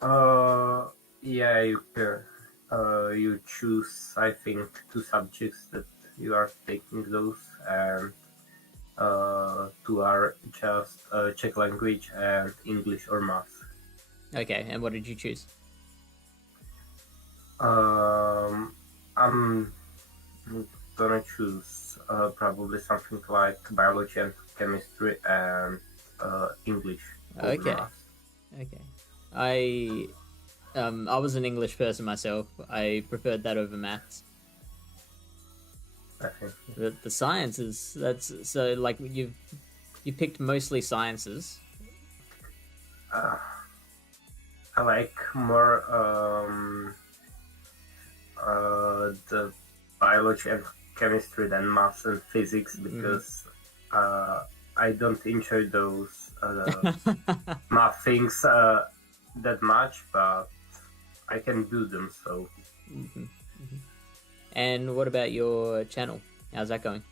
Uh, yeah, you choose, I think, two subjects that you are taking those, and two are just Czech language and English or math. Okay, and what did you choose? I'm gonna choose probably something like biology and chemistry and English over Okay, math. okay. I was an English person myself. I preferred that over maths. I think. The sciences, that's so like you picked mostly sciences. Uh, I like more the biology and chemistry than maths and physics Hmm. because I don't enjoy those math things that much, but I can do them. So Hmm. And what about your channel? How's that going?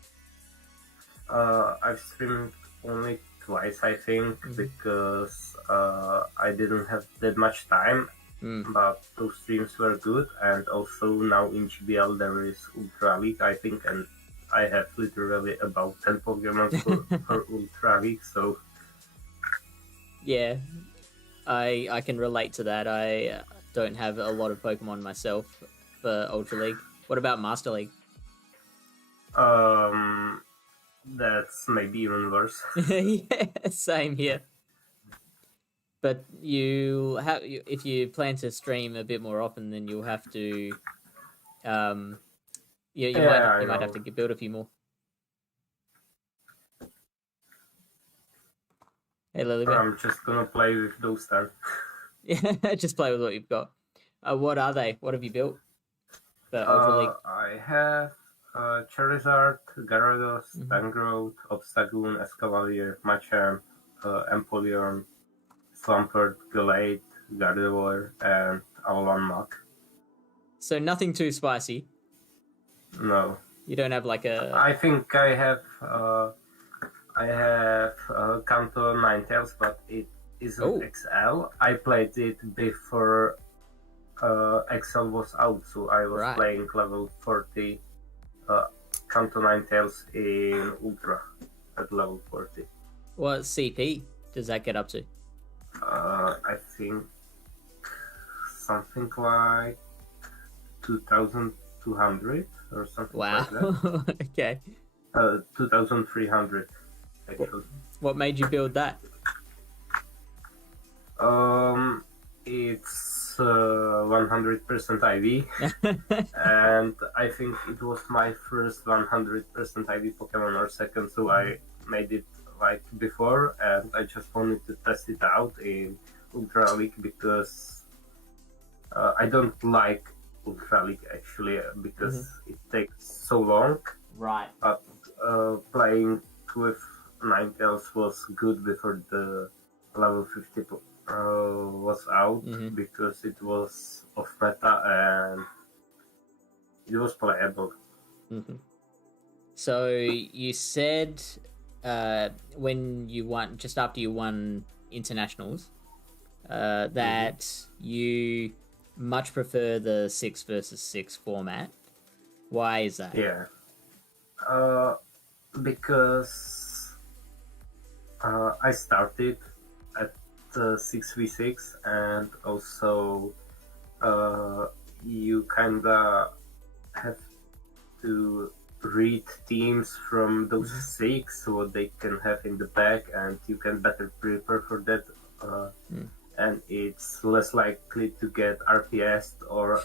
I've streamed only twice, I think, Hmm. because I didn't have that much time. Mm. But those streams were good, and also now in GBL there is Ultra League, I think, and I have literally about 10 Pokemon for Ultra League, so Yeah, I can relate to that. I don't have a lot of Pokemon myself for Ultra League. What about Master League? um, that's maybe even worse. Yeah, same here. But you have if you plan to stream a bit more often, then you'll have to um yeah Yeah, I you might have know. to build a few more. Hey Lily Bear. I'm just gonna play with those 10. Yeah, just play with what you've got. What are they? What have you built for Ultra League? I have Charizard, Gyarados, Hmm. Tangrowth, Obstagoon, Escavalier, Machamp, Empoleon, Swampert, Gallade, Gardevoir, and Alolan. So nothing too spicy. No, You don't have like a I think I have Kanto Ninetales, but it isn't oh XL. I played it before XL was out, so I was right. playing level 40 uh, Kanto Ninetales in Ultra at level 40. What CP does that get up to? I think something like 2,200 or something Wow. like that. Okay. 2,300 What, actually. what made you build that? Um, it's 100% IV, and I think it was my first 100% IV Pokemon or second, so I made it like before, and I just wanted to test it out in Ultra League because I don't like Ultra League actually because Hmm. it takes so long. Right. But playing with Ninetales was good before the level 50 was out Hmm. because it was off meta and it was playable. Hmm. So you said when you won, just after you won internationals, Hmm. that you much prefer the 6 versus 6 format. Why is that? Yeah, uh, because I started at 6v6 and also uh, you kinda have to read teams from those Hmm. six what they can have in the back and you can better prepare for that and it's less likely to get RPS or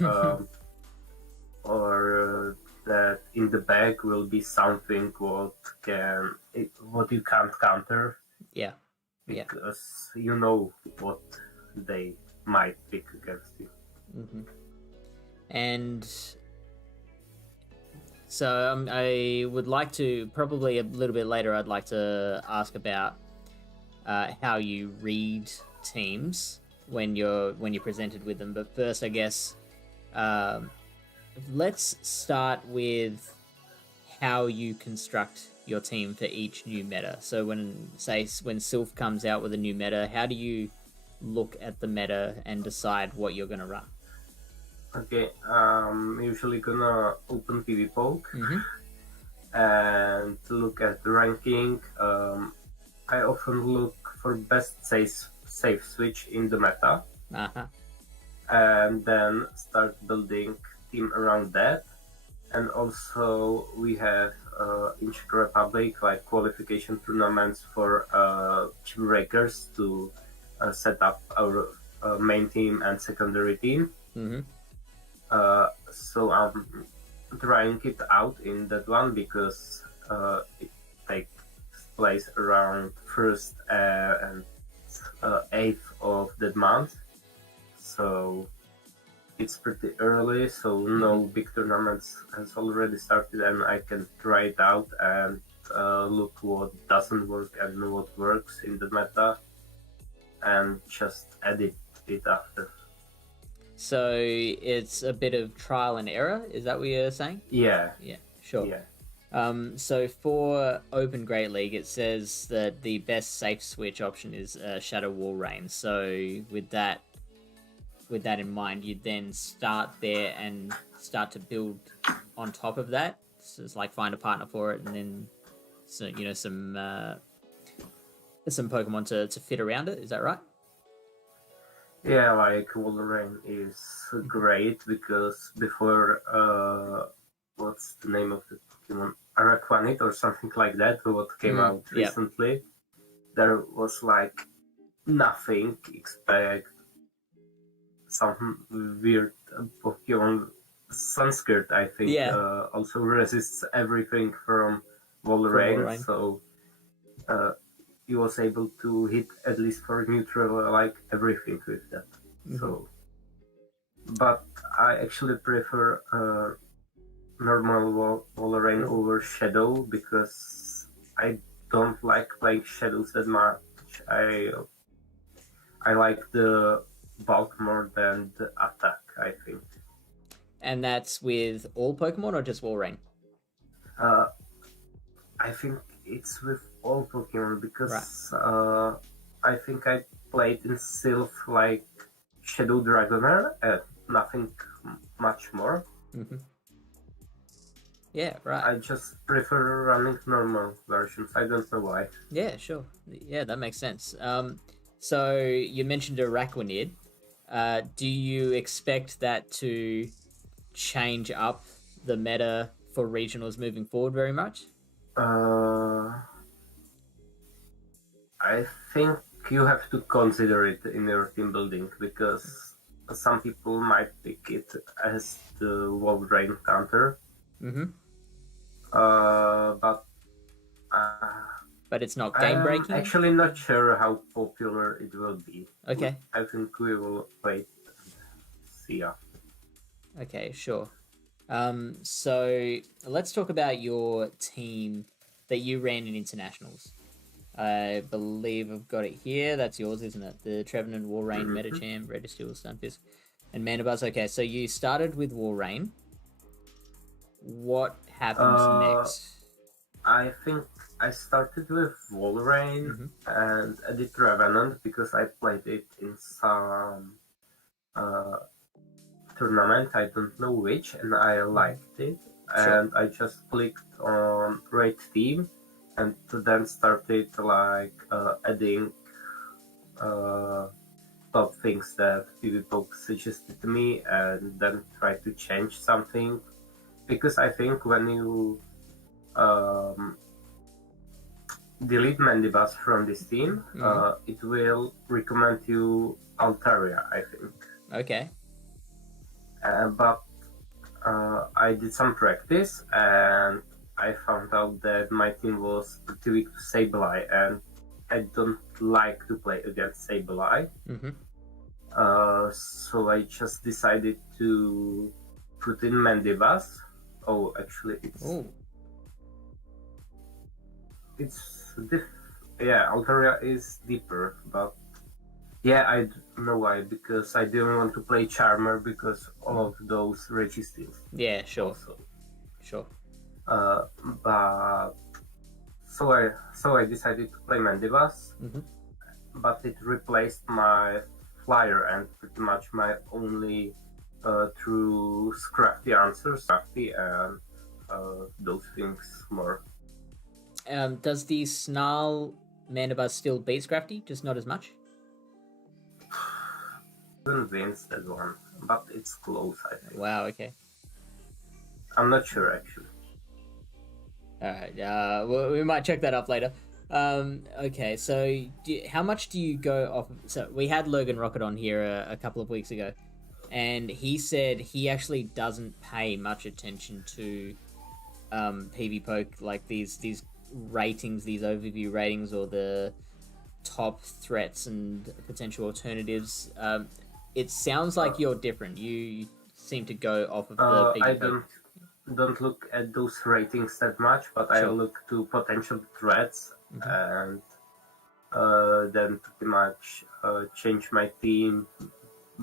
that in the back will be something what you can't counter Yeah, yeah. because you know what they might pick against you. Hmm. And so I would like to probably a little bit later. I'd like to ask about how you read teams when you're presented with them. But first, I guess um, let's start with how you construct your team for each new meta. So when Sylph comes out with a new meta, how do you look at the meta and decide what you're going to run? Okay, usually gonna open PvPoke Mm-hmm. and look at the ranking. I often look for best safe switch in the meta, Uh-huh. and then start building team around that. And also we have in Czech Republic like qualification tournaments for chip breakers to set up our main team and secondary team. Mm-hmm. So I'm trying it out in that one because it takes place around 1st and 8th of that month. So it's pretty early, so no big tournaments has already started, and I can try it out and look what doesn't work and what works in the meta, and just edit it after. So it's a bit of trial and error. Is that what you're saying? Yeah. Yeah, sure. Yeah. So for Open Great League, it says that the best safe switch option is Shadow Wall Rain. So with that in mind, you then start there and start to build on top of that. So it's like find a partner for it, and then some Pokemon to fit around it. Is that right? Yeah, like Wolverine is great because before what's the name of the Pokemon? Araquanid or something like that, what came out recently. There was like nothing expect some weird Pokemon. Sunskirt, I think, also resists everything from Wolverine, so he was able to hit at least for neutral like everything with that. So, but I actually prefer normal Wolverine over Shadow because I don't like playing Shadows that much. I like the bulk more than the attack, I think. And that's with all Pokemon or just Wolverine? I think it's with all Pokemon because I think I played in Sylph like Shadow Dragonair and nothing much more. Mm-hmm. Yeah, right. I just prefer running normal versions. I don't know why. Yeah, sure. Yeah, that makes sense. So you mentioned Araquanid. Do you expect that to change up the meta for regionals moving forward very much? I think you have to consider it in your team building because some people might pick it as the Wolverine counter. Mm-hmm. But it's not game breaking. I'm actually not sure how popular it will be. Okay. I think we will wait and see after. Okay, sure. So let's talk about your team that you ran in internationals. I believe I've got it here. That's yours, isn't it? The Trevenant, Walrein, Metacham, Redisteel, Stunfisk, and Mandibuzz. Okay, so you started with Walrein. What happened next? I think I started with Walrein and Edit Revenant because I played it in some tournament, I don't know which, and I liked it. Sure. And I just clicked on Rate Team and then started like adding top things that people suggested to me and then try to change something. Because I think when you delete Mandibuzz from this team, it will recommend you Altaria, I think. Okay. But I did some practice and I found out that my team was pretty weak to Sableye, and I don't like to play against Sableye. So I just decided to put in Mandibuzz. Oh, actually, Altaria is deeper, but yeah, I don't know why, because I didn't want to play Charmer because all of those Registeels. Yeah, sure. Also. Sure. But so I decided to play Mandibuzz, but it replaced my flyer and pretty much my only true scrafty answers, scrafty and those things more. Does the Snarl Mandibuzz still beat Scrafty, just not as much? Even wins that one, but it's close, I think. Wow, okay. I'm not sure actually. Alright, well, we might check that up later. Okay, so how much do you go off? So we had Logan Rocket on here a couple of weeks ago, and he said he actually doesn't pay much attention to PvPoke, like these ratings, these overview ratings, or the top threats and potential alternatives. It sounds like you're different. You seem to go off of the PvPoke. I don't look at those ratings that much, but I look to potential threats and then pretty much change my team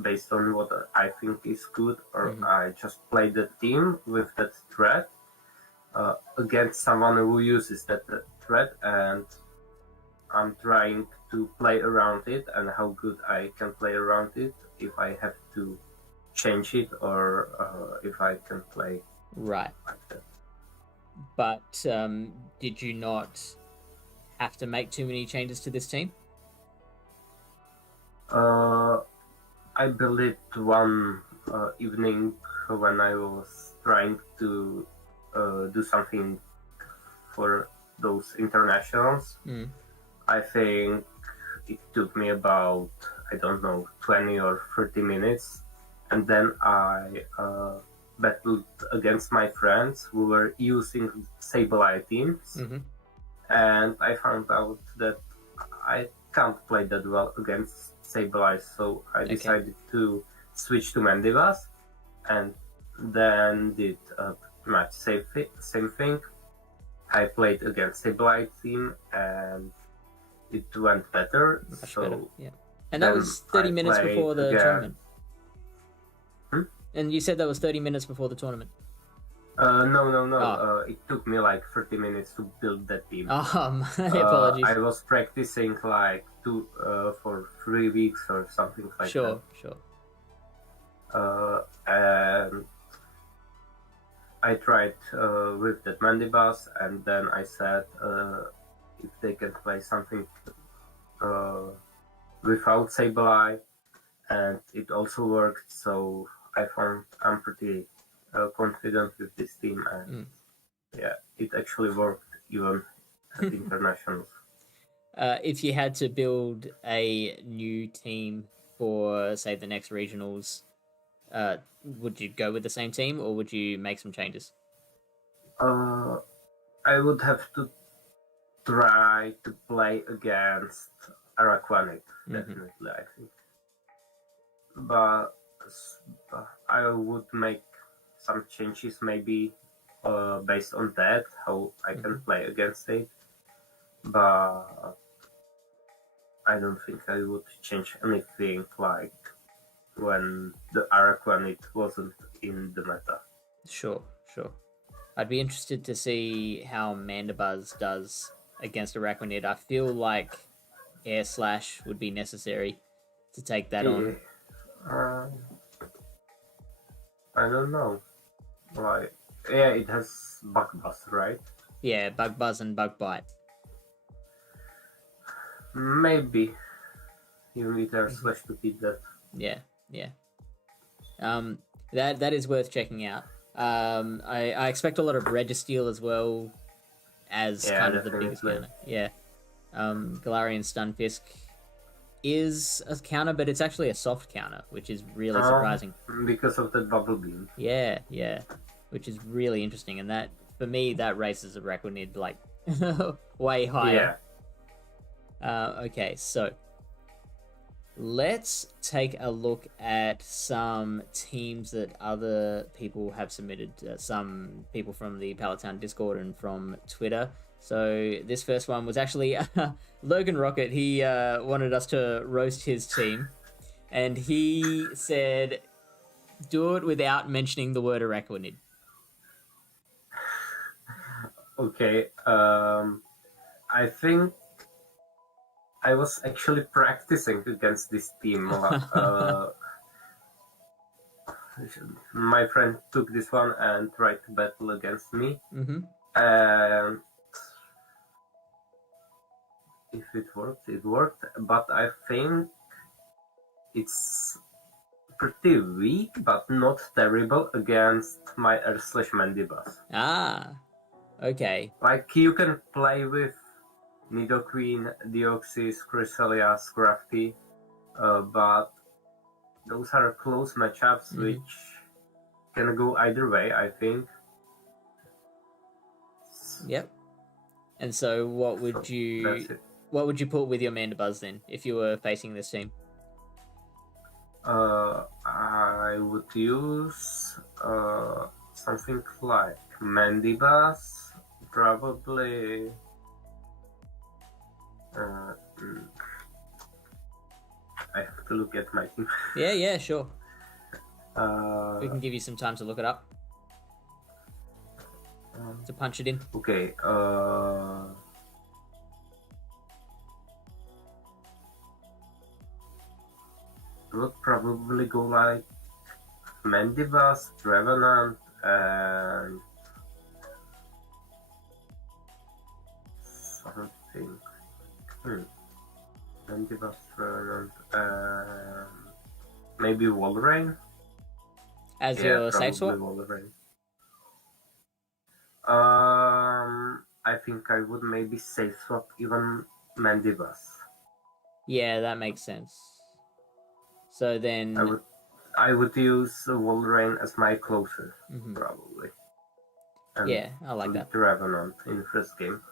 based on what I think is good, or I just play the team with that threat against someone who uses that threat, and I'm trying to play around it and how good I can play around it, if I have to change it or if I can play right like that. But did you not have to make too many changes to this team? I built it one evening when I was trying to do something for those internationals. I think it took me about, I don't know, 20 or 30 minutes. And then I battled against my friends who were using Sableye teams. And I found out that I can't play that well against Sableye, so I decided to switch to Mandibuzz, and then did pretty much same thing. I played against Sableye team, and it went better. Much better, yeah. And that was 30 minutes before the tournament. And you said that was 30 minutes before the tournament. No. It took me like 30 minutes to build that team. Apologies. I was practicing like for 3 weeks or something like that. Sure. And I tried with that Mandibuzz, and then I said if they can play something without Sableye, and it also worked. So I found I'm pretty confident with this team, and yeah, it actually worked even at internationals. If you had to build a new team for, say, the next regionals, would you go with the same team, or would you make some changes? I would have to try to play against Araquanid, definitely, I think. But I would make some changes maybe based on that, how I can play against it. But I don't think I would change anything like when the Araquanid wasn't in the meta. Sure. I'd be interested to see how Mandibuzz does against Araquanid. I feel like Air Slash would be necessary to take that on. I don't know. Like, yeah, it has Bug Buzz, right? Yeah, Bug Buzz and Bug Bite. Maybe. You need Air Slash to beat that. Yeah. That is worth checking out. I expect a lot of Registeel as well as kind of the biggest counter. Yeah. Galarian Stunfisk is a counter, but it's actually a soft counter, which is really surprising. Because of the Bubble Beam. Yeah. Which is really interesting, and that, for me, that races Araquanid like way higher. Yeah. Okay, so let's take a look at some teams that other people have submitted. Some people from the Pallet Town Discord and from Twitter. So this first one was actually Logan Rocket. He wanted us to roast his team, and he said, "Do it without mentioning the word Araquanid." Okay. I I was actually practicing against this team. My friend took this one and tried to battle against me. Mm-hmm. And if it worked, it worked. But I think it's pretty weak, but not terrible against my Earth/Mandibas. Ah, okay. Like, you can play with Nidoqueen, Deoxys, Cresselia, Scrafty, but those are close matchups which can go either way, I think. Yep. And so what would you put with your Mandibuzz then, if you were facing this team? I would use something like Mandibuzz, probably. I have to look at my team. Yeah, sure. We can give you some time to look it up. To punch it in. Okay. Would probably go like Mandibuzz, Trevenant, and something. Mandibuzz, Trevenant, and maybe Wolverine. As your safe swap? Wolverine. I think I would maybe safe swap even Mandibuzz. Yeah, that makes sense. So then I would use Wolverine as my closer, probably. And yeah, I like that. Revenant in the first game.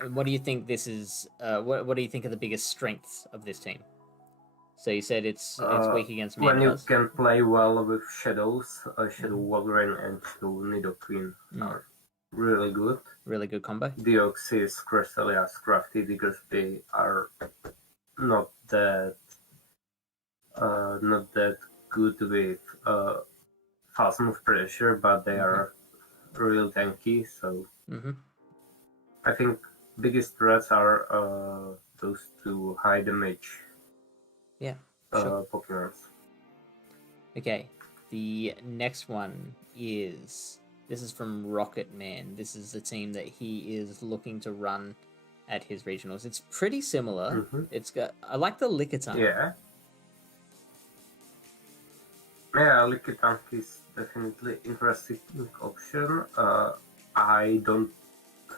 And what do you think this is? What do you think are the biggest strengths of this team? So you said it's weak against Mandibuzz. When you can play well with Shadows, Shadow Wolverine and Shadow Nidoqueen are really good. Really good combo. Deoxys, Cresselia, Scrafty, Diggersby are not that good with fast move pressure, but they are real tanky. So I think biggest threats are those two high damage Pokemon. Okay, the next one is from Rocket Man. This is the team that he is looking to run at his regionals. It's pretty similar. I like the Lickitung. Yeah, Lickitung is definitely interesting option. I don't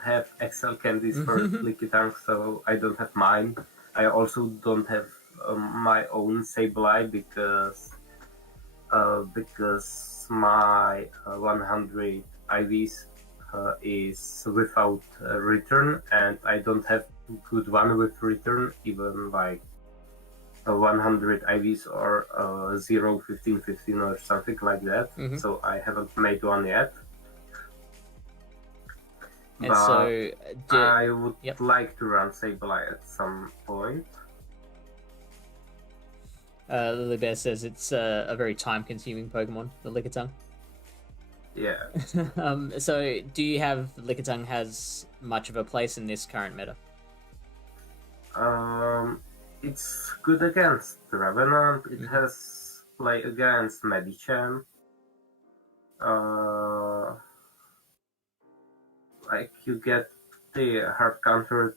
have Excel candies for Lickitung, so I don't have mine. I also don't have my own Sableye because my 100 IVs is without return, and I don't have good one with return, even like 100 IVs or 0, 15, 15 or something like that. So I haven't made one yet. And but so I would like to run Sableye at some point. Lily says it's a very time-consuming Pokemon, the Lickitung. Yeah. So do you have Lickitung has much of a place in this current meta? It's good against Revenant. It has play against Medicham. Like, you get the hard countered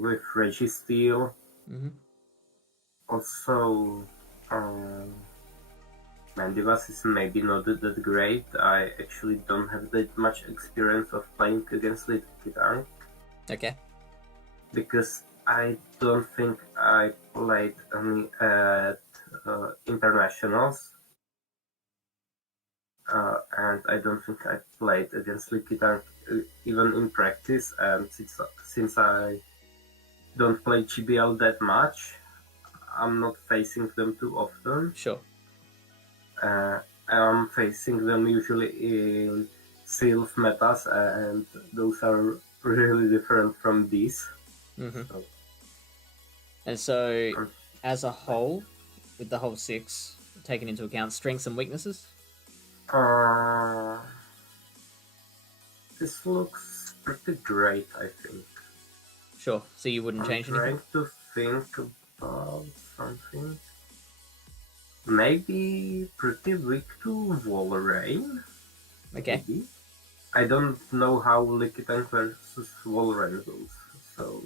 with Registeel. Also, Mandibuzz is maybe not that great. I actually don't have that much experience of playing against Lickitung. Okay. Because I don't think I played any at internationals. And I don't think I played against Lickitung even in practice. And since I don't play GBL that much, I'm not facing them too often. Sure. I'm facing them usually in Sylph metas, and those are really different from these. So. And so, as a whole, with the whole 6 taken into account, strengths and weaknesses? This looks pretty great, I think. Sure. So you wouldn't change anything? I'm trying to think about something. Maybe pretty weak to Wolverine. Okay. Maybe. I don't know how Licky Tank versus Wolverine goes, so.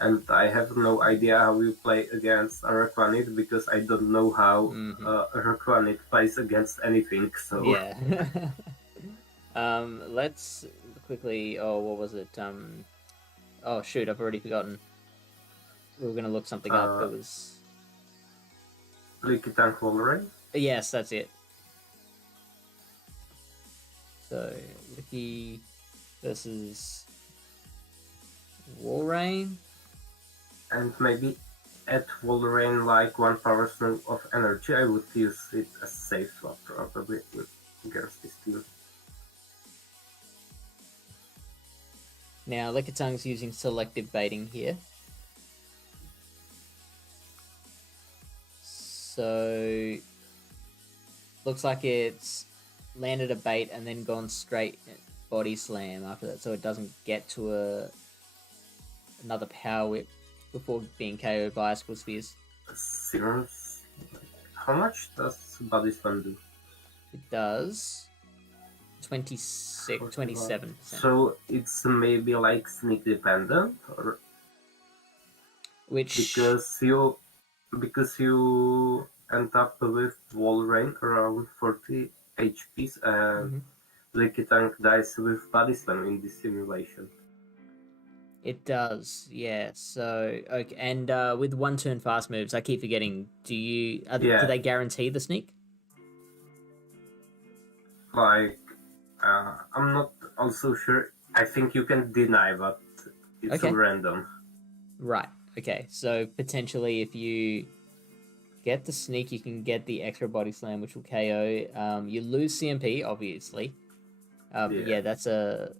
And I have no idea how you play against Araquanid because I don't know how Araquanid plays against anything, so. Yeah. Let's quickly. Oh, what was it? Oh shoot, I've already forgotten. We were gonna look something up. It was Licky Tank Wolverine? yes, that's it. So Licky versus Wolverine. And maybe at Wolverine like one power stone of energy, I would use it as safe swap probably against this team. Now Lickitungue's using selective baiting here. So looks like it's landed a bait and then gone straight body slam after that, so it doesn't get to another power whip before being KO'd by Icicle Spheres. Seems. How much does body slam do? It does 27%. So it's maybe like sneak dependent, or Which because you end up with Wolverine around 40 HPs and Licky Tank dies with body slam in this simulation. it does, yeah. So okay, and with one turn fast moves, I keep forgetting. Do they guarantee the sneak? Like, I'm not also sure. I think you can deny, but it's random. Right. Okay. So potentially, if you get the sneak, you can get the extra body slam, which will KO. You lose CMP, obviously. But yeah, that's a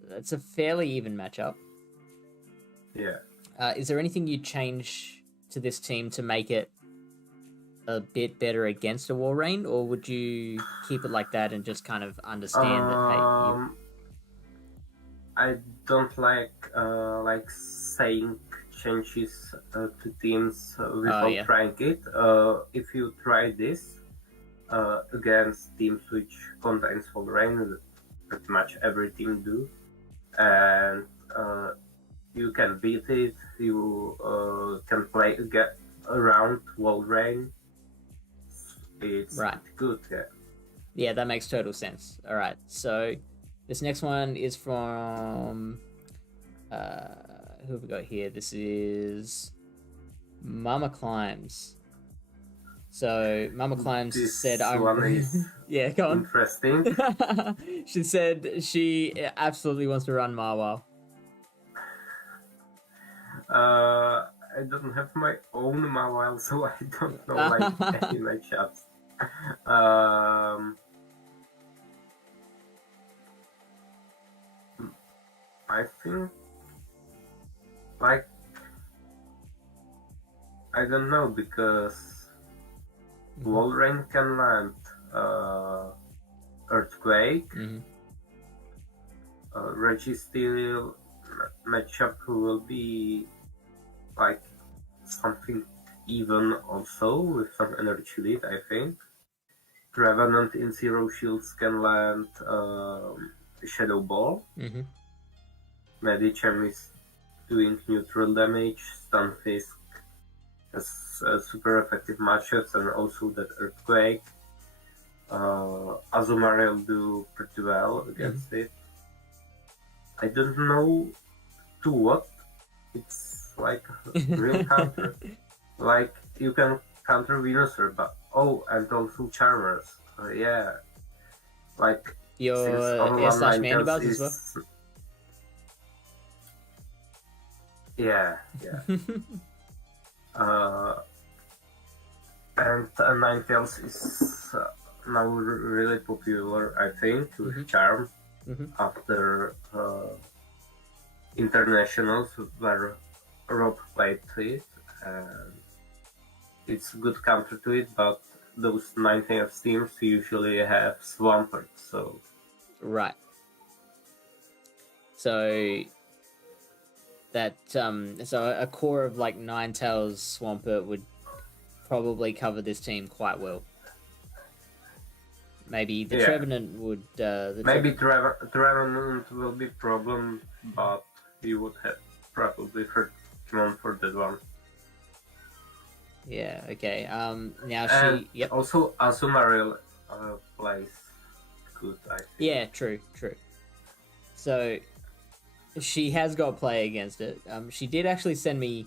fairly even matchup. Yeah. Is there anything you'd change to this team to make it a bit better against a Wolverine, or would you keep it like that and just kind of understand that? Hey, I don't like saying changes to teams without trying it. If you try this against teams which contains Wolverine, pretty much every team do, and you can beat it. You can play around Wolverine. It's right. Good, yeah. Yeah, that makes total sense. All right, so this next one is from who have we got here? This is Mamaclimbs. So Mamaclimbs said, yeah, go on. Interesting. She said she absolutely wants to run Marwell. I don't have my own Mawile, so I don't know any matchups. I think I don't know because Wolverine can land Earthquake. Registeel matchup will be like something even also with some energy lead, I think. Revenant in Zero Shields can land Shadow Ball. Medicham is doing neutral damage. Stunfisk has super effective matchups and also that Earthquake. Azumarill do pretty well against it. I don't know to what it's like real counter. Like you can counter Venusaur, but and also Charmers. Yeah, like your S/Mandibuzz as well. Yeah. And Ninetales is now really popular, I think, with Charm after internationals where Rob played it, and it's a good counter to it, but those Ninetales teams usually have Swampert, so... Right. So that so a core of like Ninetales Swampert would probably cover this team quite well. Maybe the Trevenant would. Maybe Trevenant will be problem, but you would have probably Pokemon for that one. Yeah. Okay. Now and she. Yep. Also, Azumarill plays good. I think. Yeah. True. True. So she has got play against it. She did actually send me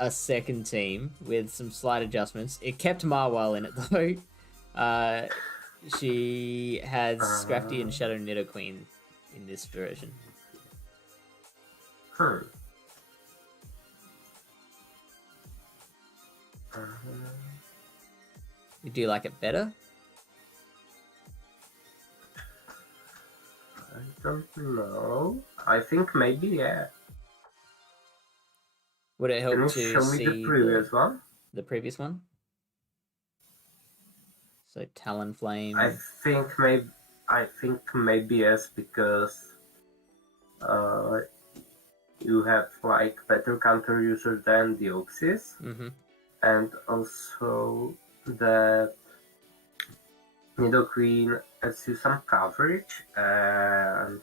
a second team with some slight adjustments. It kept Marwile in it though. She has Scrafty and Shadow Nidoqueen in this version. Do you like it better? I don't know. I think maybe, yeah. Would it help Can you to show me see the previous one? The previous one? So Talonflame. I think maybe yes, because you have like better counter user than Deoxys, and also that Nidoqueen adds you some coverage, and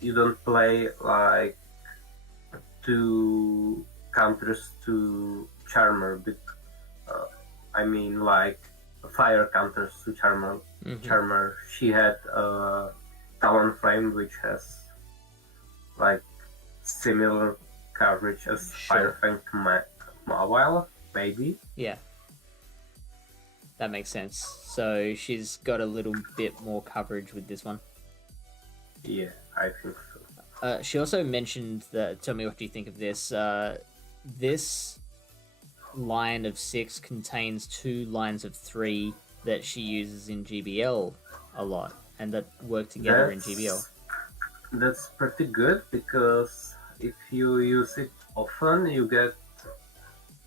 you don't play like two counters to Charmer. I mean, like fire counters to Charmer. Charmer. She had Talonflame, which has like similar coverage as Fire Fang Mawile, maybe. Yeah, that makes sense. So she's got a little bit more coverage with this one. Yeah, I think so. She also mentioned that. Tell me, what do you think of this? This line of 6 contains 2 lines of 3 that she uses in GBL a lot, and that work together in GBL. That's pretty good, because if you use it often, you get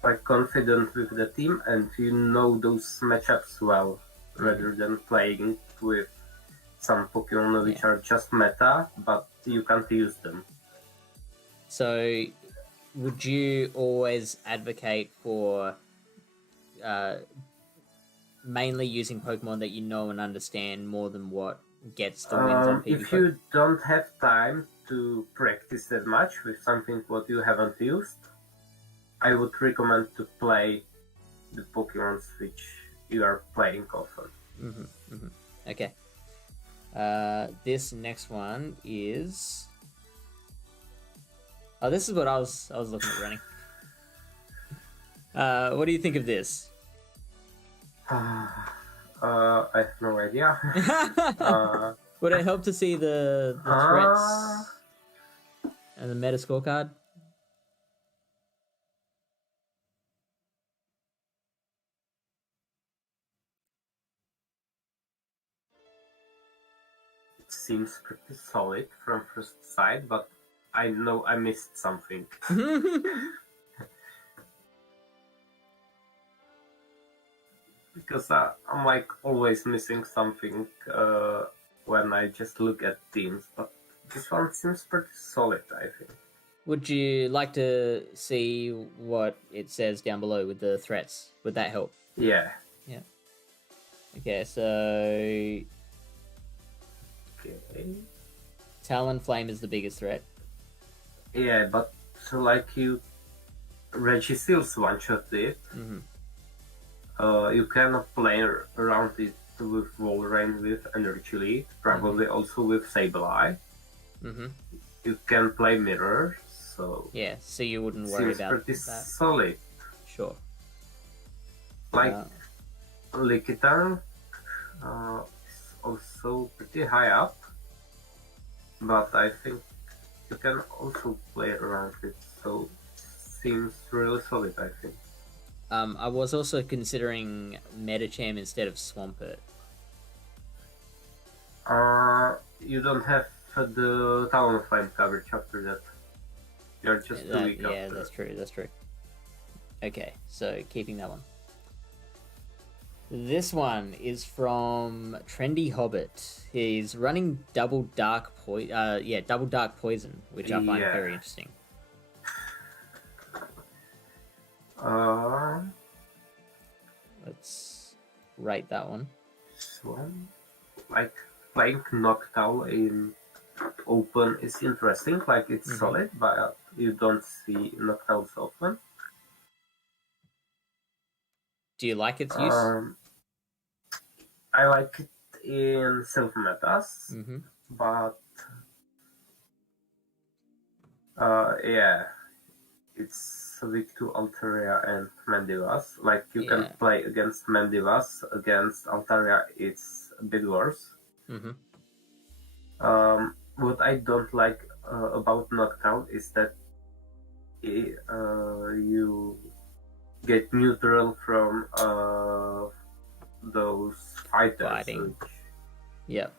like confident with the team, and you know those matchups well, rather than playing with some Pokemon which are just meta, but you can't use them. So, would you always advocate for mainly using Pokemon that you know and understand more than what gets the wins on PvP? If you don't have time to practice that much with something what you haven't used, I would recommend to play the Pokemon which you are playing often. Okay. This next one is... Oh, this is what I was looking at running. What do you think of this? I have no idea. Would it help to see the threats and the meta scorecard? It seems pretty solid from first sight, but I know I missed something. Because I'm like always missing something when I just look at teams, but this one seems pretty solid, I think. Would you like to see what it says down below with the threats? Would that help? Yeah. Yeah. Okay, so... Okay. Talonflame is the biggest threat. Yeah, but so like you... Regiseals one-shot it. You cannot play around it with Walrein with Energy Lead, probably also with Sableye. You can play Mirror, so... Yeah, so you wouldn't worry about pretty that. Solid. Sure. Like, Lickitung is also pretty high up, but I think you can also play around it, so seems really solid, I think. I was also considering Medicham instead of Swampert. You don't have the Talonflame coverage after that. You're just too weak Yeah, after. that's true. Okay, so keeping that one. This one is from Trendy Hobbit. He's running double dark poison, which I find Yeah. very interesting. Uh, Let's rate that one. this one, like playing Noctowl in open is interesting. Like it's solid, but you don't see Noctowls often. Do you like its use? I like it in self metas, but yeah, it's weak to Altaria and Mandivas. Like you can play against Mandivas, against Altaria, it's a bit worse. What I don't like about Noctowl is that you get neutral from those fighters. Fighting. Yep.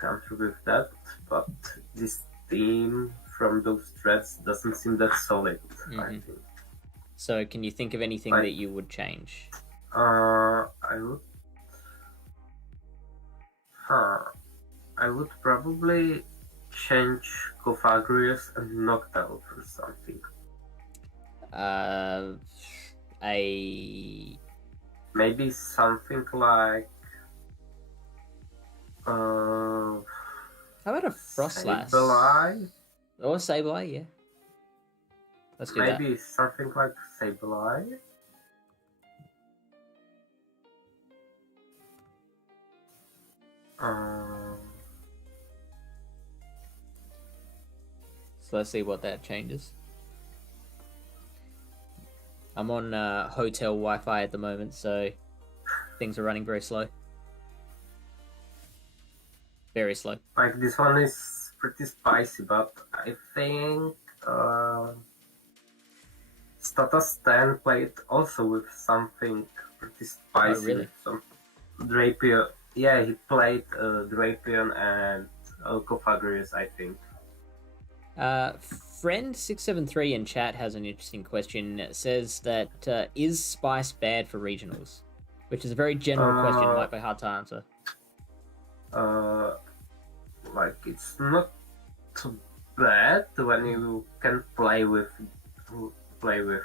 Counter with that, but this team from those threats doesn't seem that solid, I think. So can you think of anything that you would change? I would probably change Cofagrius and Noctowl for something. Maybe something like how about a Frostlass? Sableye? Or Sableye, yeah. Let's do that. Maybe something like Sableye. So let's see what that changes. I'm on hotel Wi-Fi at the moment, so things are running very slow. Very slow. Like this one is pretty spicy, but I think Status 10 played also with something pretty spicy. Oh, really? Some Drapion. Yeah, he played Drapion and Cofagrius, I think. Friend 673 in chat has an interesting question. It says that is spice bad for regionals? Which is a very general question, might be hard to answer. Like it's not too bad when you can play with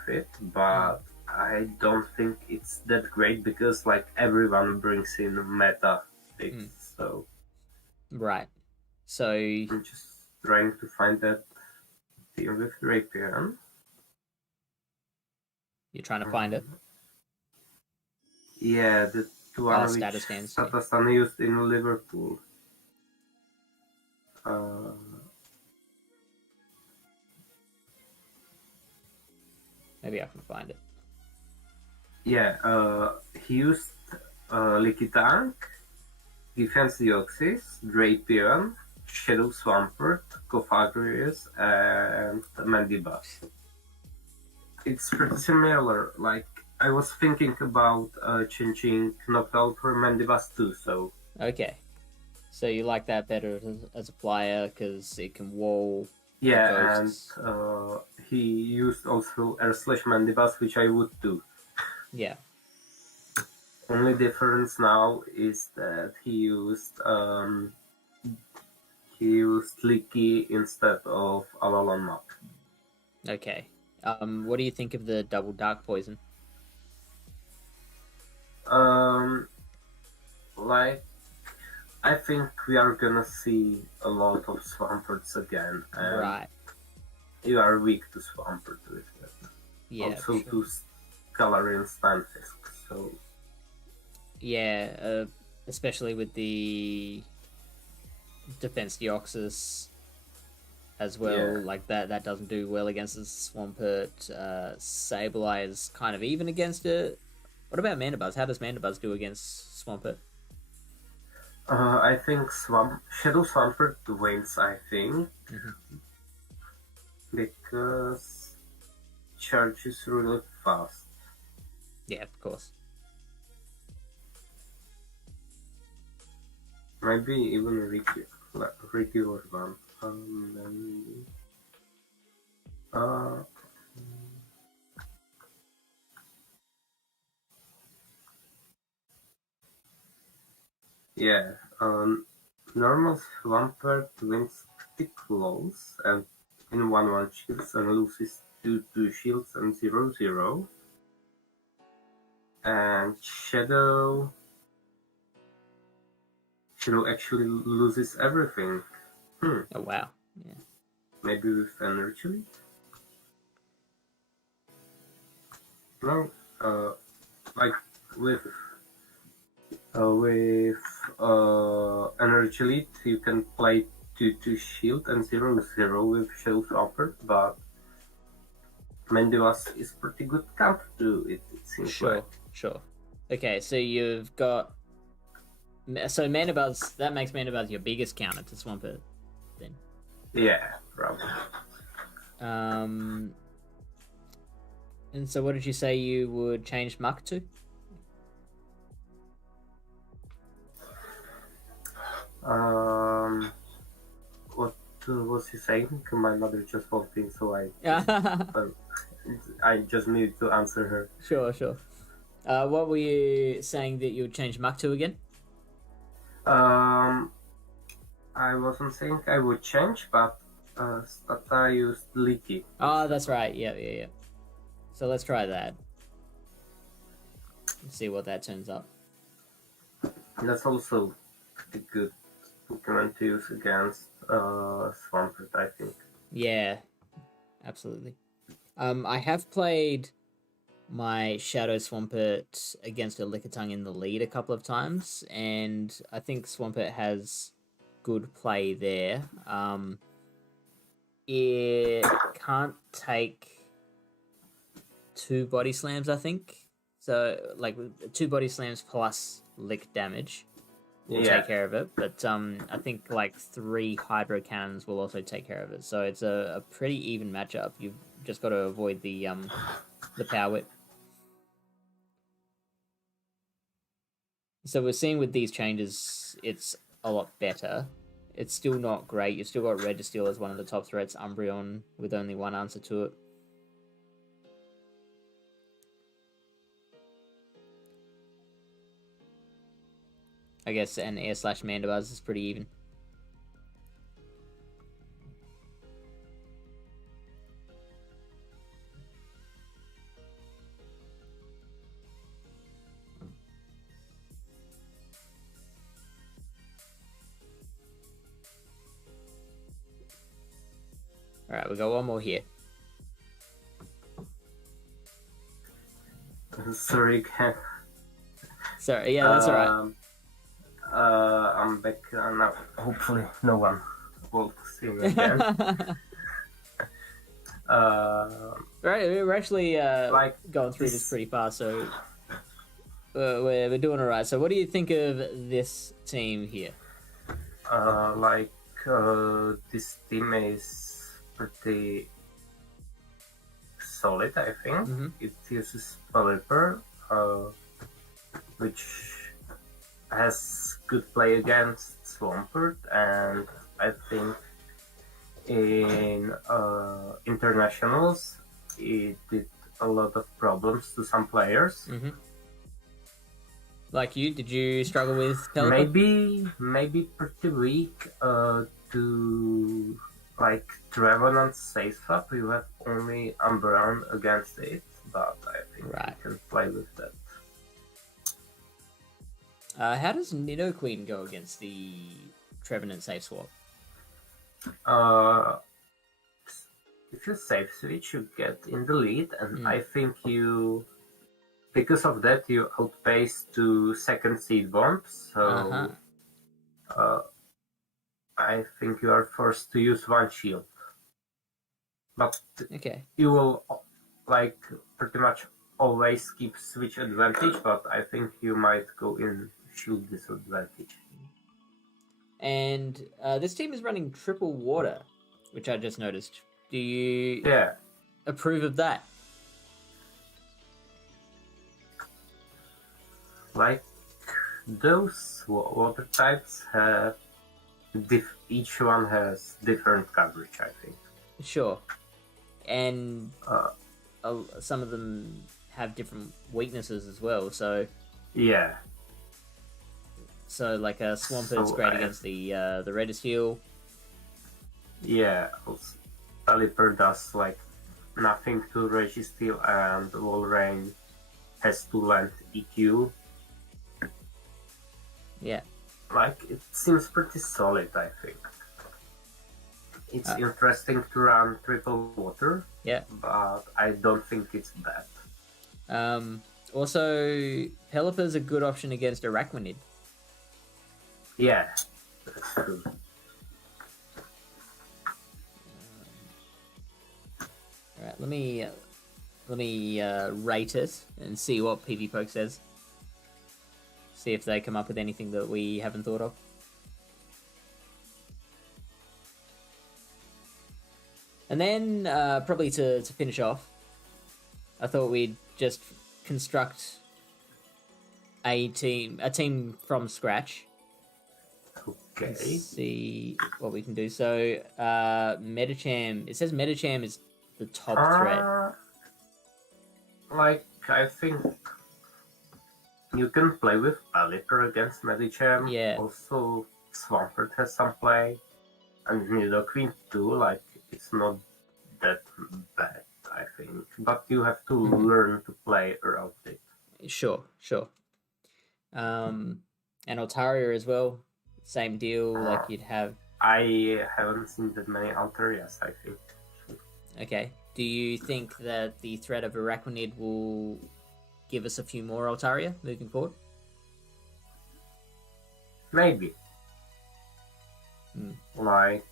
it, but I don't think it's that great because like everyone brings in meta picks, so right. So I'm just trying to find that team with Drapion. You're trying to find it? Yeah, the one which status fans, Statastan used in Liverpool. Maybe I can find it. Yeah, he used Liquitank, Defense Deoxys, Drapion, Shadow Swampert, Cofagrius, and Mandibas. It's pretty similar. Like I was thinking about changing Noctowl for Mandibas too. So okay, so you like that better as a player because it can wall. Yeah, and he used also R/Mandibas, which I would do. Yeah. Only difference now is that he used Leaky instead of Avalon Map. Okay. What do you think of the double dark poison? Like, I think we are gonna see a lot of Swamperts again, and right. You are weak to Swampert with it. Yeah. Also to Scalarian Stunfisk, so. Yeah, especially with the Defense Deoxys as well. Yeah. Like that doesn't do well against the Swampert. Sableye is kind of even against it. What about Mandibuzz? How does Mandibuzz do against Swampert? I think Shadow Swampert wins, I think. Because charge is really fast. Yeah, of course. Maybe even Ricky or one. Yeah. Normal Swampert wins pretty close and in 1-1 shields and loses 2-2 shields and 0-0. And Shadow actually loses everything. Oh wow. Yeah. Maybe with energy lead? No, like with energy lead, you can play 2-2 shield and 0-0 with Shadow Swampert, but Mandiwas is pretty good counter to it seems Sure, like. sure. Okay, so you've got Mandibuzz. That makes Mandibuzz your biggest counter to Swampert, then. Yeah, probably. And so what did you say you would change Muck to? What was he saying? My mother just walked in, so I just needed to answer her. Sure. What were you saying that you would change Muck to again? I wasn't saying I would change, but Stata used Leaky. Oh, that's right. Yeah. So let's try that. Let's see what that turns up. That's also pretty good Pokemon to use against Swampert, I think. Yeah, absolutely. I have played my Shadow Swampert against a Lickitung in the lead a couple of times, and I think Swampert has good play there. It can't take 2 body slams, I think. So, like, 2 body slams plus lick damage will take care of it. But I think, like, 3 Hydro Cannons will also take care of it. So it's a pretty even matchup. You've just got to avoid the Power Whip. So we're seeing with these changes, it's a lot better. It's still not great. You've still got Registeel as one of the top threats, Umbreon with only 1 answer to it. I guess an Air/Mandibuzz is pretty even. Alright, we got one more here. Sorry, Ken. Sorry, yeah, that's alright. I'm back now. Hopefully, no one will see me again. Right, we're actually going through this pretty fast, so we're doing alright. So, what do you think of this team here? This team is pretty solid, I think. Mm-hmm. It uses Pelipper, which has good play against Swampert, and I think in internationals it did a lot of problems to some players. Mm-hmm. Like you, did you struggle with Pelipper? Maybe pretty weak to like Trevenant safe swap. You have only Umbreon against it, but I think you can play with that. How does Nidoqueen go against the Trevenant safe swap? If you safe switch, you get in the lead, and I think because of that, you outpace to second seed bombs. So I think you are forced to use 1 shield. But you will pretty much always keep switch advantage, but I think you might go in shield disadvantage. And this team is running triple water, which I just noticed. Do you approve of that? Like, those water types have each one has different coverage, I think. Sure. And some of them have different weaknesses as well, so... Yeah. So like a Swampert's So great against the Registeel. Yeah, Pelipper does like nothing to Registeel, and Walrein has to land EQ. Yeah. Like, it seems pretty solid, I think. It's interesting to run triple water, Yeah. but I don't think it's bad. Also, Pelipper's a good option against Arachnid. Yeah, that's true. All right, let me rate it and see what PvPoke says. See if they come up with anything that we haven't thought of. And then, probably to finish off, I thought we'd just construct a team from scratch. Okay. Let's see what we can do. So, Medicham. It says Medicham is the top threat. Like, I think you can play with Pelipper against Medicham. Yeah. Also, Swampert has some play. And Nidoqueen too, like, it's not that bad, I think. But you have to learn to play around it. Sure. And Altaria as well. Same deal, like you'd have... I haven't seen that many Altarias, I think. Okay. Do you think that the threat of Arachnid will give us a few more Altaria moving forward? Maybe. Hmm. Like,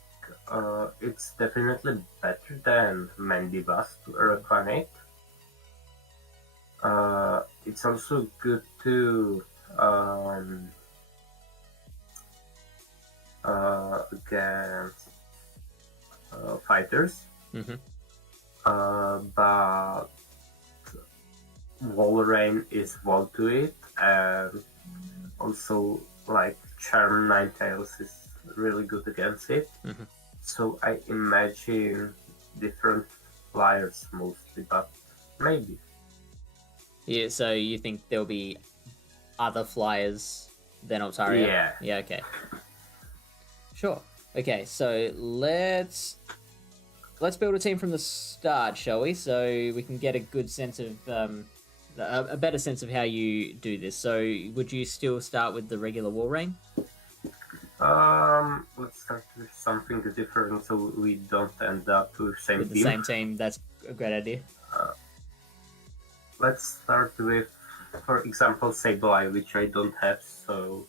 it's definitely better than Mandibus to Arachnid. It's also good to against fighters. But Walrein is wall to it, and also like Charm Ninetales is really good against it. So I imagine different flyers mostly, but maybe. Yeah, so you think there'll be other flyers than Altaria? Yeah, okay. Sure. Okay, so let's build a team from the start, shall we? So we can get a good sense of a better sense of how you do this. So would you still start with the regular Walrein? Let's start with something different so we don't end up with The same team. That's a great idea. Let's start with, for example, Sableye, which I don't have, so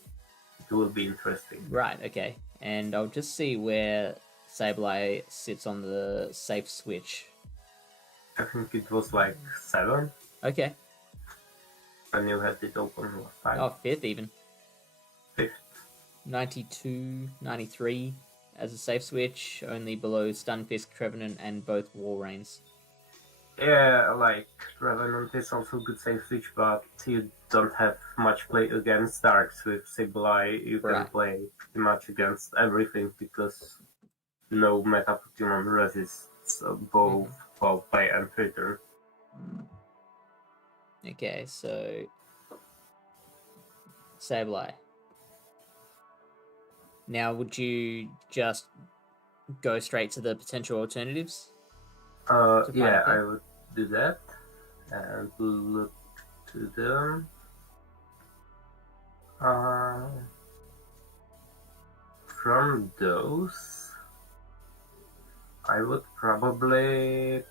it will be interesting. Right, okay. And I'll just see where Sableye sits on the safe switch. I think it was like 7. Okay. When you had it open last time. Oh, 5th even. 5th. 92, 93 as a safe switch, only below Stunfisk, Trevenant, and both Walreins. Yeah, like, Trevenant is also good safe switch, but you don't have much play against Darks with Sableye. You can play pretty much against everything because no meta Pokemon resists both ball play and return. Okay, so Sableye. Now, would you just go straight to the potential alternatives? Yeah, I would do that and look to them. From those, I would probably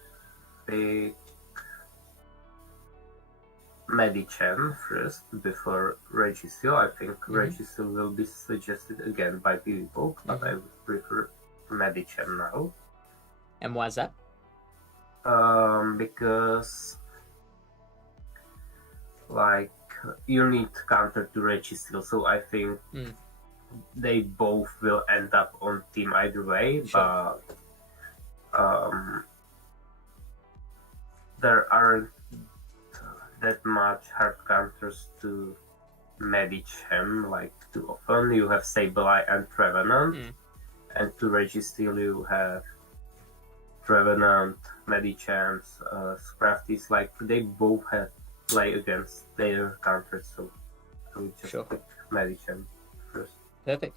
pick Medicham first before Registeel. I think Registeel will be suggested again by people, but I would prefer Medicham now. And why is that? Because like you need counter to Registeel, so I think they both will end up on team either way, but there aren't that much hard counters to Medicham like too often. You have Sableye and Trevenant, and to Registeel you have Trevenant, Medichamps, Scrafties. Like they both have play against their counters, so I would just pick Medicham. Perfect.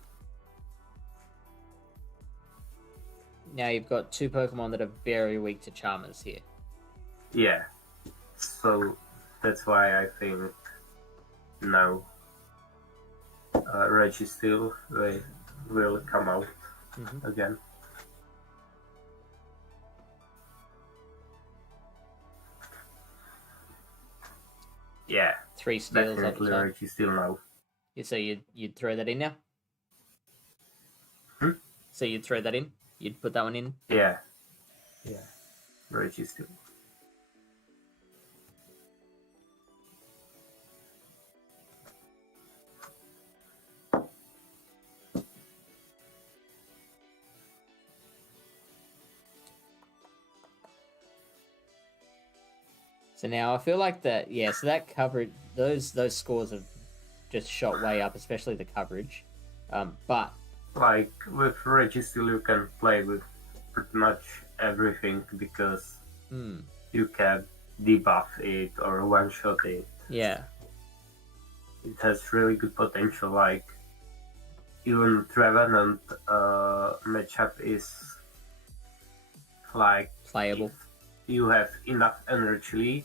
Now you've got two Pokemon that are very weak to Charmers here. Yeah. So that's why I think no. Registeel will come out again. Yeah. 3 steals at the Definitely top. Registeel now. So you'd throw that in now? Hmm? So you'd throw that in? You'd put that one in? Yeah. Registeel. So now I feel like that, yeah, so that coverage, those scores have just shot way up, especially the coverage. But Like with Registeel, you can play with pretty much everything because you can debuff it or one-shot it. yeah, It has really good potential. Like even Trevenant matchup is like playable. if you have enough energy,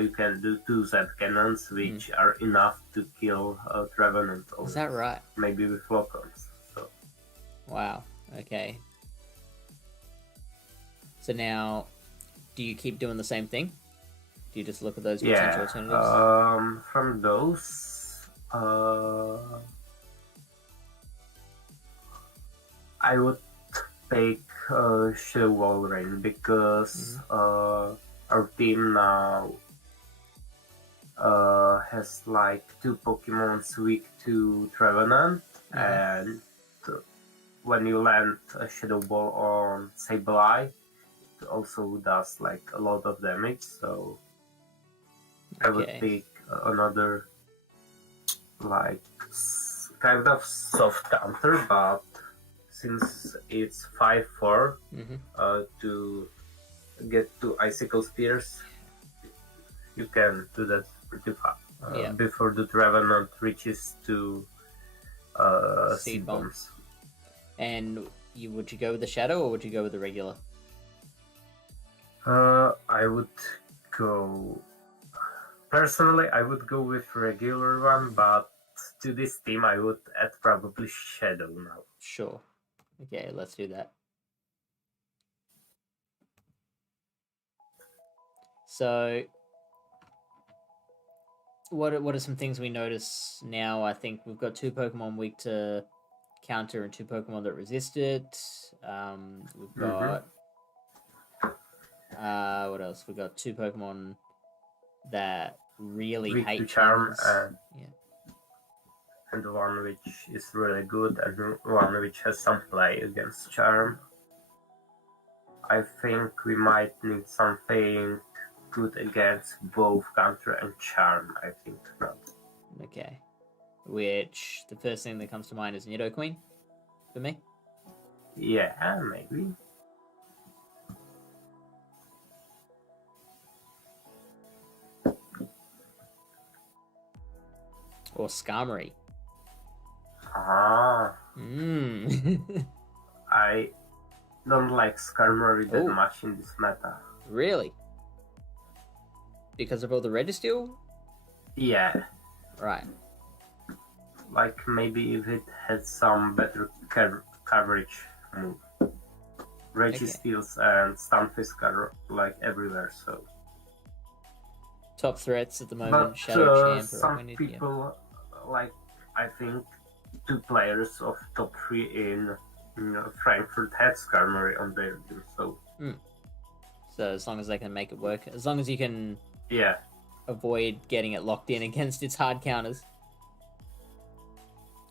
you can do 2 Z cannons, which are enough to kill Trevenant. Is that right? Maybe with Locons. So. Wow. Okay. So now, do you keep doing the same thing? Do you just look at those potential alternatives? From those, I would take Shadow Wall Rain because our team now has like 2 Pokemons weak to Trevenant, and when you land a Shadow Ball on Sableye, it also does like a lot of damage, so I would pick another like kind of soft counter, but since it's 5-4 to get to Icicle Spears, you can do that pretty fast before the Trevenant reaches to Seed Bombs. And would you go with the Shadow or would you go with the regular? I would go... Personally, I would go with regular one, but to this team I would add probably Shadow now. Sure. Okay, let's do that. So, what are some things we notice now? I think we've got 2 Pokemon weak to counter and 2 Pokemon that resist it. We've got what else? We've got 2 Pokemon that really weak hate to Charm, and one which is really good, and one which has some play against Charm. I think we might need something good against both Counter and Charm, I think now. Okay. Which, the first thing that comes to mind is Nidoqueen, for me? Yeah, maybe. Or Skarmory. I don't like Skarmory that much in this meta. Really? Because of all the Registeel? Yeah. Right. Like maybe if it had some better coverage move. Registeels and Stunfisk are like everywhere, so... Top threats at the moment, but Shadow Champ. Some people, like, I think 2 players of top 3 in Frankfurt had Skarmory on their team, so... So as long as they can make it work, as long as you can avoid getting it locked in against its hard counters.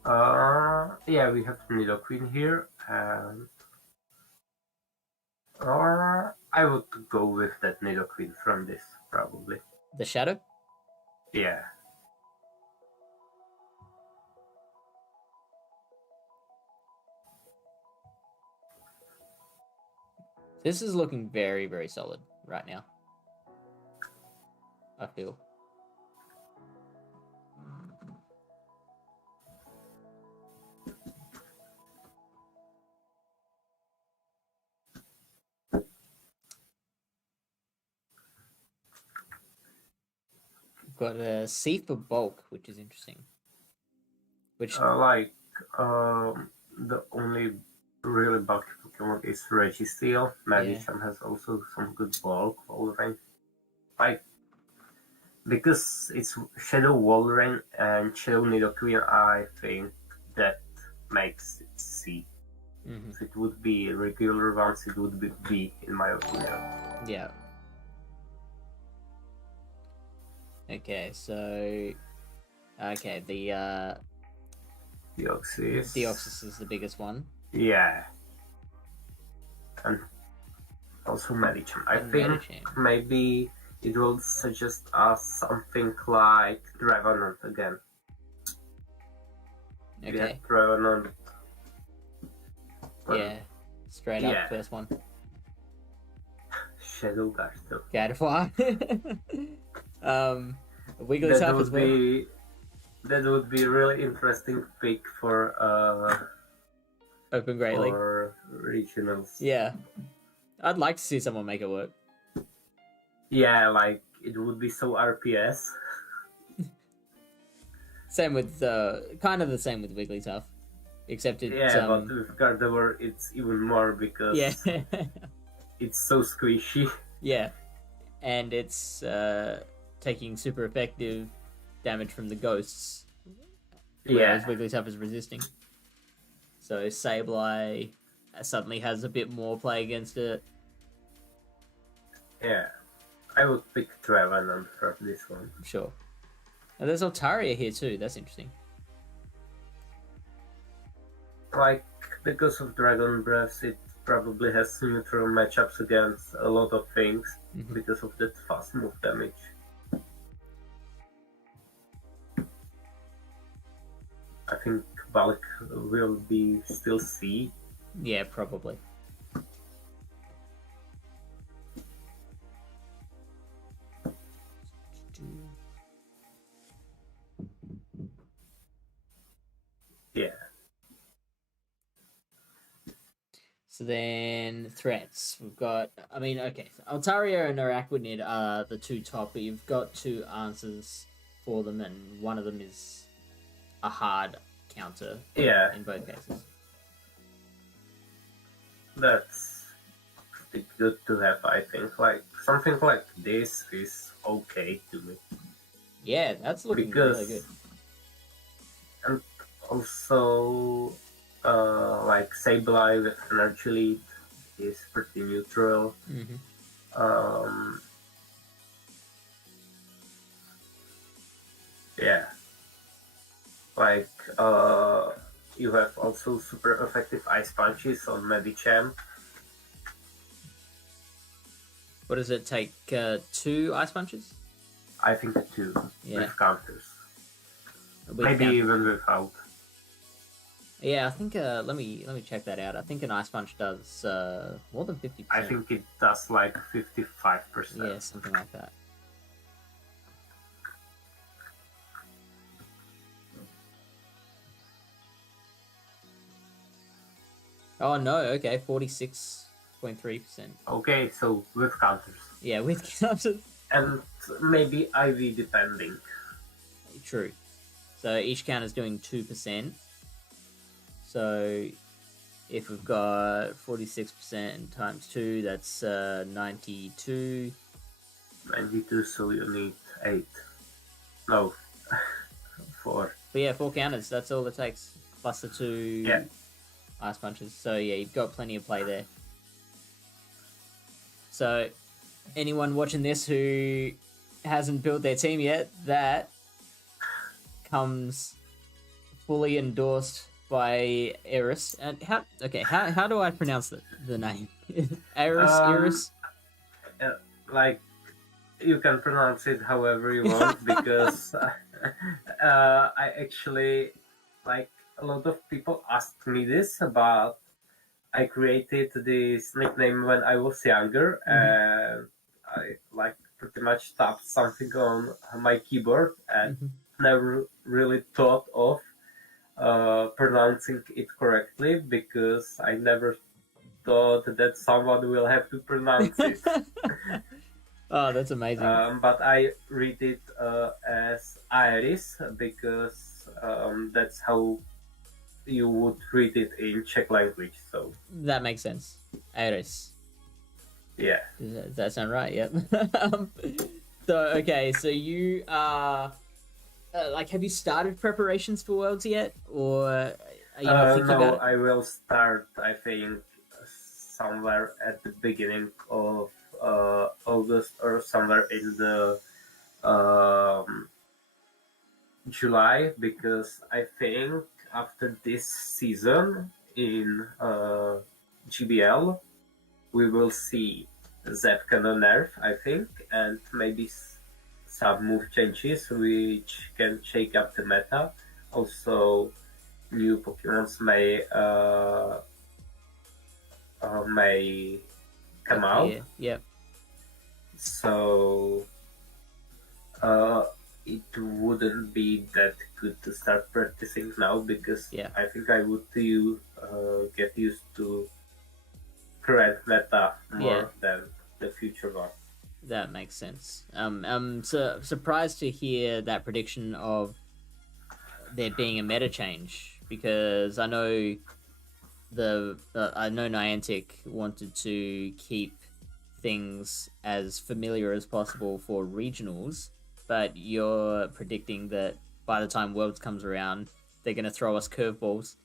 Yeah, we have Nidoqueen here, and... I would go with that Nidoqueen from this, probably. The Shadow? Yeah. This is looking very, very solid right now. I feel. got a C for bulk, which is interesting. Which The only really bulky Pokemon is Registeel. Medicham has also some good bulk Walrein. Like, because it's Shadow Walrein and Shadow Nidoqueen, I think that makes it C. Mm-hmm. If it would be regular ones, it would be B, in my opinion. Yeah. Okay, so the Deoxys. Deoxys is the biggest one. Yeah. And also Medicham. I think maybe it will suggest us something like Dragonant again. Okay. Yeah, Dragonant. Yeah, straight up first one. Shadow Gardevoir. Gadfly. Wigglytuff as well. That would be a really interesting pick for Open Great League. For regionals. Yeah. I'd like to see someone make it work. Yeah, like it would be so RPS. Same with kind of the same with Wigglytuff. Except it's but with Gardevoir it's even more because it's so squishy. Yeah. And it's taking super effective damage from the ghosts. Whereas Wigglytuff is resisting. So Sableye suddenly has a bit more play against it. Yeah. I would pick Dragonant for this one. Sure. And there's Altaria here too, that's interesting. Like, because of Dragon Breath, it probably has neutral matchups against a lot of things because of that fast move damage. I think bulk will be still C. Yeah, probably. Yeah. So then threats. We've got, Altaria and Araquanid are the two top, but you've got two answers for them, and one of them is a hard counter in both cases. That's good to have, I think. Like, something like this is okay to me. Yeah, that's looking really good. And also, like Sableye with Energy Lead is pretty neutral. Yeah. Like, you have also super effective Ice Punches on Medicham. What does it take? 2 Ice Punches? I think 2 with counters. Maybe even without. Yeah, I think. Let me check that out. I think an Ice Punch does more than 50%. I think it does like 55%. Yeah, something like that. Oh no! Okay, 46.3%. Okay, so with counters. Yeah, with counters. And maybe IV depending. True. So each counter is doing 2%. So if we've got 46% times 2, that's 92. 92, so you need 8. No, 4. But yeah, 4 counters, that's all it takes. Plus the 2 Ice Punches. So yeah, you've got plenty of play there. So anyone watching this who hasn't built their team yet, that comes fully endorsed by Aeeris. And how do I pronounce the name? Aeeris? Like, you can pronounce it however you want because I actually, like, a lot of people asked me this, but I created this nickname when I was younger, and I like pretty much tapped something on my keyboard and never really thought of pronouncing it correctly because I never thought that someone will have to pronounce it. Oh, that's amazing. But I read it as Aeeris because that's how you would read it in Czech language. So That makes sense. Aeeris. yeah. Does that sound right? Yep. um, so okay, so you are like, have you started preparations for Worlds yet, or are you not thinking No, about it? I will start. I think somewhere at the beginning of August or somewhere in the um, July because I think after this season in GBL we will see Zap Cannon nerf, I think, and maybe some move changes which can shake up the meta. Also, new Pokemons may come out. Appear. Yep. So uh, it wouldn't be that good to start practicing now because Yeah. I think I would get used to current meta more than the future one. That makes sense. I'm surprised to hear that prediction of there being a meta change because I know Niantic wanted to keep things as familiar as possible for regionals, but you're predicting that by the time Worlds comes around, they're going to throw us curveballs.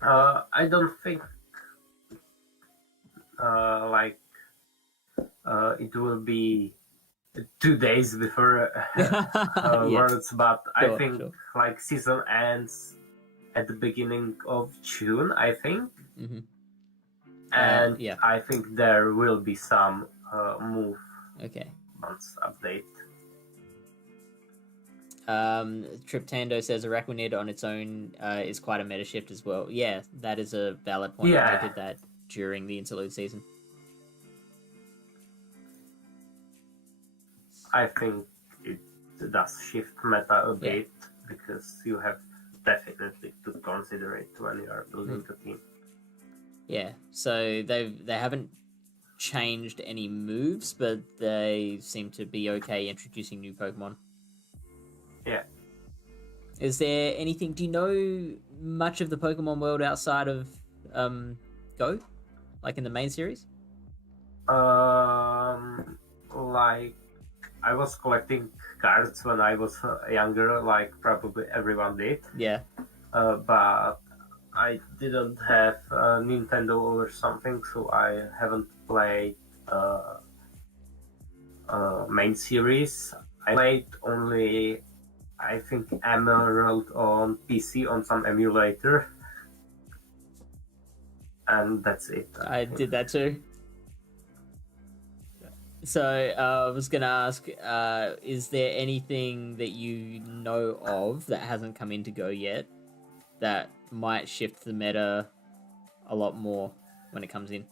I don't think it will be 2 days before Yeah, Worlds, but I sure, think sure. like season ends at the beginning of June, I think. Mm-hmm. And Yeah. I think there will be some move Okay. months update. Triptando says Araquanid on its own is quite a meta shift as well. Yeah, that is a valid point. Yeah. They did that during the interlude season. I think it does shift meta a bit because you have definitely to consider it when you are building the team. Yeah, so they haven't changed any moves, but they seem to be okay introducing new Pokemon. Yeah. Is there anything? Do you know much of the Pokemon world outside of Go, like in the main series? Like I was collecting cards when I was younger, like probably everyone did. Yeah. But I didn't have a Nintendo or something, so I haven't played main series. I played only, I think, Emerald on PC on some emulator, and that's it. I did that too. So I was gonna ask, is there anything that you know of that hasn't come into Go yet that might shift the meta a lot more when it comes in?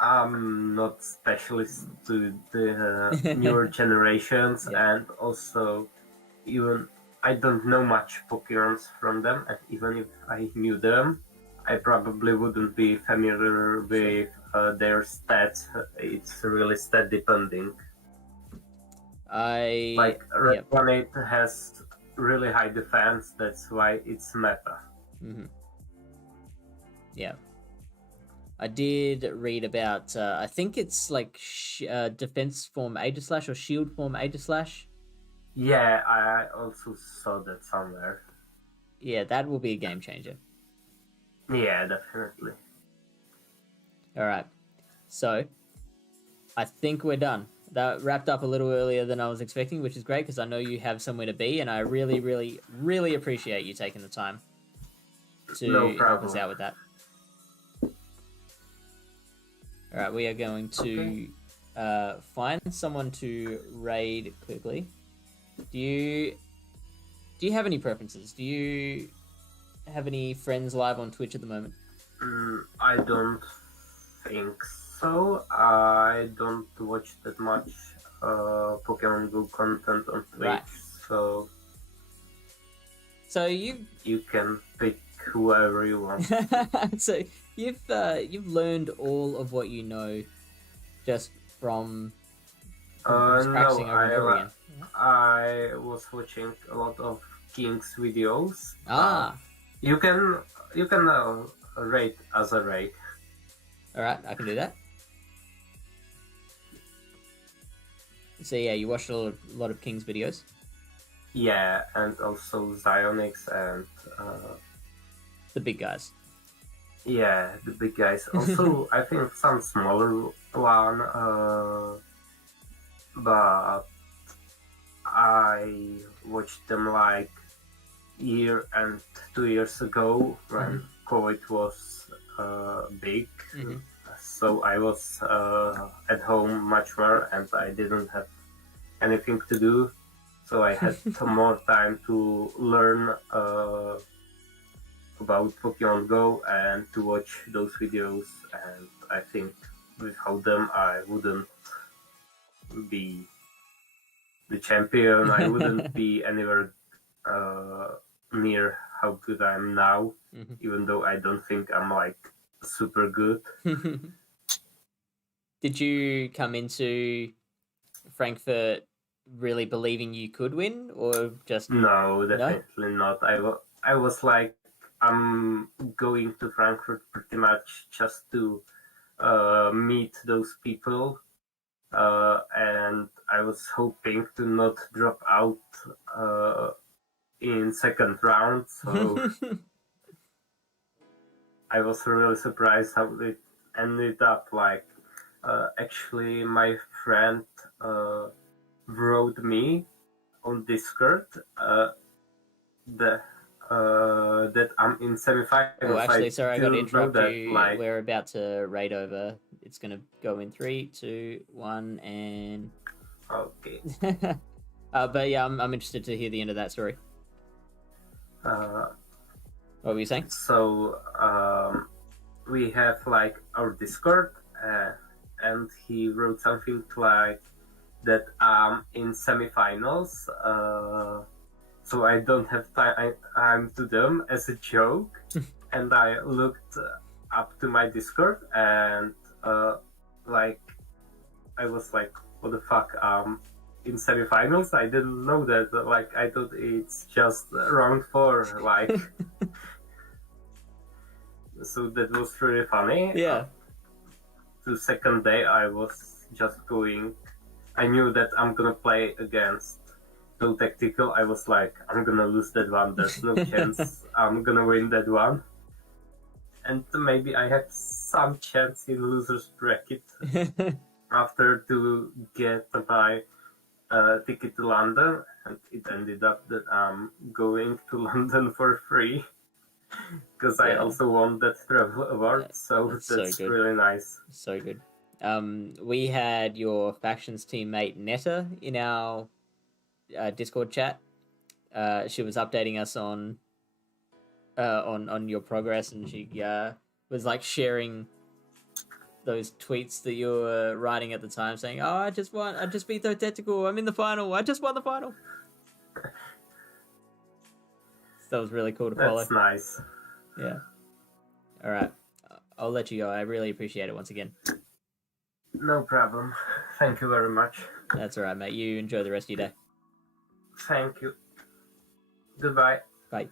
I'm not specialist to the newer generations, and also even I don't know much Pokemons from them, and even if I knew them, I probably wouldn't be familiar with their stats. It's really stat depending. Like Red has really high defense, that's why it's meta. Mm-hmm. Yeah. I did read about, I think it's like defense form Aegislash or shield form Aegislash. Yeah, I also saw that somewhere. Yeah, that will be a game changer. Yeah, definitely. All right. So, I think we're done. That wrapped up a little earlier than I was expecting, which is great because I know you have somewhere to be, and I really, really, really appreciate you taking the time to help us out with that. All right, we are going to find someone to raid quickly. Do you have any preferences? Do you have any friends live on Twitch at the moment? I don't think so. I don't watch that much Pokemon Go content on Twitch, right. so you can pick whoever you want. So you've learned all of what you know just from No, practicing over and over again? I was watching a lot of King's videos. Ah, You can rate as a Ray. all right, I can do that. So yeah, you watched a lot of King's videos. Yeah, and also Zionix and The big guys. yeah, the big guys. Also, I think some smaller one, but I watched them like year and 2 years ago when COVID was big. Mhm. So I was at home much more and I didn't have anything to do. So I had some more time to learn about Pokemon Go and to watch those videos. And I think without them, I wouldn't be the champion. I wouldn't be anywhere near how good I am now, even though I don't think I'm like super good. Did you come into Frankfurt really believing you could win, or just No, definitely not. I was like, I'm going to Frankfurt pretty much just to meet those people, and I was hoping to not drop out in second round. So I was really surprised how it ended up. Like, actually, my friend wrote me on Discord that I'm in semifinals. Oh, actually, sorry, I got to interrupt that, you. like... We're about to raid over. It's gonna go in 3, 2, 1, and Okay. but yeah, I'm interested to hear the end of that story. What were you saying? So we have like our Discord, and he wrote something like that I'm in semifinals. So I don't have time to them as a joke. And I looked up to my Discord and like I was like, what the fuck? In semifinals, I didn't know that. Like I thought it's just round 4. Like so that was really funny. Yeah. The second day, I was just going. I knew that I'm gonna play against so tactical. I was like, I'm gonna lose that one. There's no chance I'm gonna win that one. And maybe I had some chance in losers bracket after to get my ticket to London, and it ended up that I'm going to London for free because I also won that travel award. So that's so good. really nice. So good. We had your factions teammate Netta in our Discord chat. She was updating us on your progress, and she was like sharing those tweets that you were writing at the time, saying, "Oh, I just beat the tactical. I'm in the final. I just won the final." So that was really cool to follow. That's nice. Yeah. All right. I'll let you go. I really appreciate it once again. No problem. Thank you very much. That's all right, mate. You enjoy the rest of your day. Thank you. Goodbye. Bye.